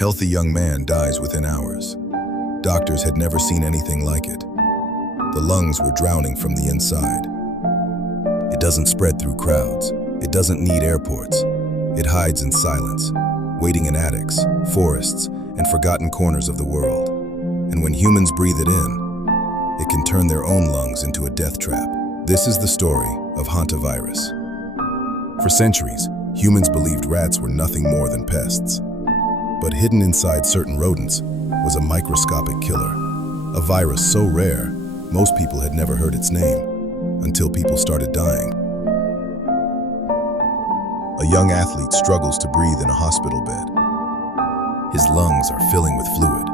Healthy young man dies within hours. Doctors had never seen anything like it. The lungs were drowning from the inside. It doesn't spread through crowds. It doesn't need airports. It hides in silence, waiting in attics, forests, and forgotten corners of the world. And when humans breathe it in, it can turn their own lungs into a death trap. This is the story of HANTAVIRUS. For centuries, humans believed rats were nothing more than pests. But hidden inside certain rodents was a microscopic killer, a virus so rare, most people had never heard its name, until people started dying. A young athlete struggles to breathe in a hospital bed. His lungs are filling with fluid,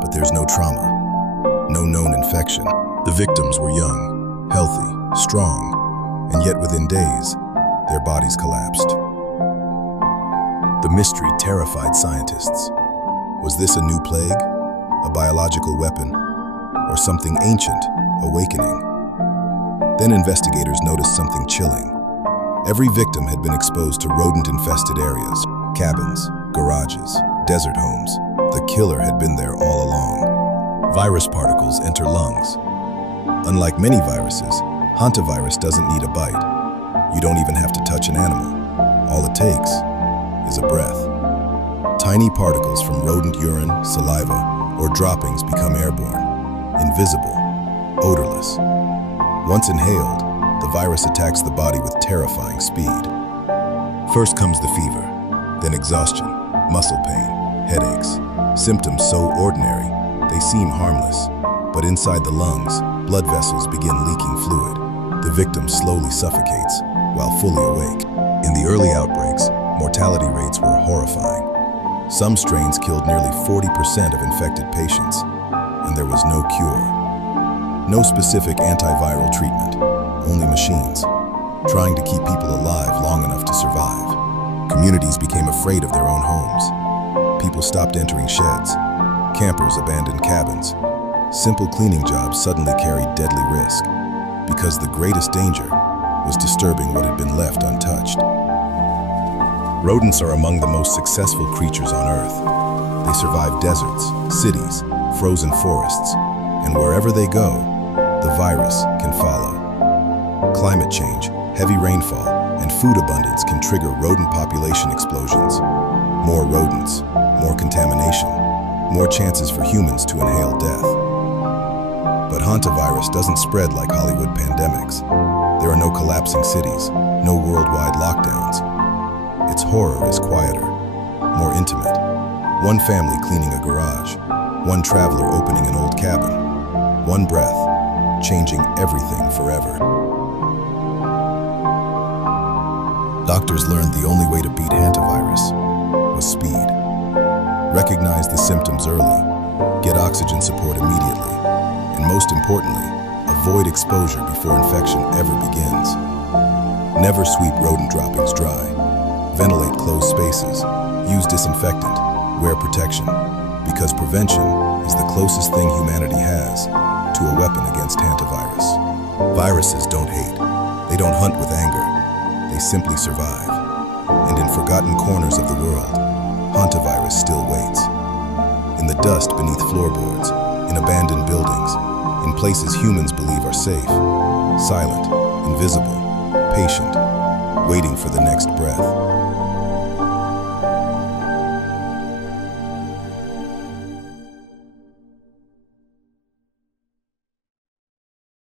but there's no trauma, no known infection. The victims were young, healthy, strong, and yet within days, their bodies collapsed. The mystery terrified scientists. Was this a new plague, a biological weapon, or something ancient awakening? Then investigators noticed something chilling. Every victim had been exposed to rodent-infested areas, cabins, garages, desert homes. The killer had been there all along. Virus particles enter lungs. Unlike many viruses, hantavirus doesn't need a bite. You don't even have to touch an animal. All it takes is a breath. Tiny particles from rodent urine, saliva, or droppings become airborne, invisible, odorless. Once inhaled, the virus attacks the body with terrifying speed. First comes the fever, then exhaustion, muscle pain, headaches. Symptoms so ordinary, they seem harmless. But inside the lungs, blood vessels begin leaking fluid. The victim slowly suffocates while fully awake. In the early outbreaks, mortality rates were horrifying. Some strains killed nearly 40% of infected patients, and there was no cure. No specific antiviral treatment, only machines, trying to keep people alive long enough to survive. Communities became afraid of their own homes. People stopped entering sheds. Campers abandoned cabins. Simple cleaning jobs suddenly carried deadly risk, because the greatest danger was disturbing what had been left untouched. Rodents are among the most successful creatures on Earth. They survive deserts, cities, frozen forests, and wherever they go, the virus can follow. Climate change, heavy rainfall, and food abundance can trigger rodent population explosions. More rodents, more contamination, more chances for humans to inhale death. But hantavirus doesn't spread like Hollywood pandemics. There are no collapsing cities, no worldwide lockdowns. Its horror is quieter, more intimate. One family cleaning a garage, one traveler opening an old cabin, one breath, changing everything forever. Doctors learned the only way to beat hantavirus was speed. Recognize the symptoms early, get oxygen support immediately, and most importantly, avoid exposure before infection ever begins. Never sweep rodent droppings dry. Ventilate closed spaces. Use disinfectant. Wear protection. Because prevention is the closest thing humanity has to a weapon against hantavirus. Viruses don't hate. They don't hunt with anger. They simply survive. And in forgotten corners of the world, hantavirus still waits. In the dust beneath floorboards, in abandoned buildings, in places humans believe are safe, silent, invisible, patient, waiting for the next breath.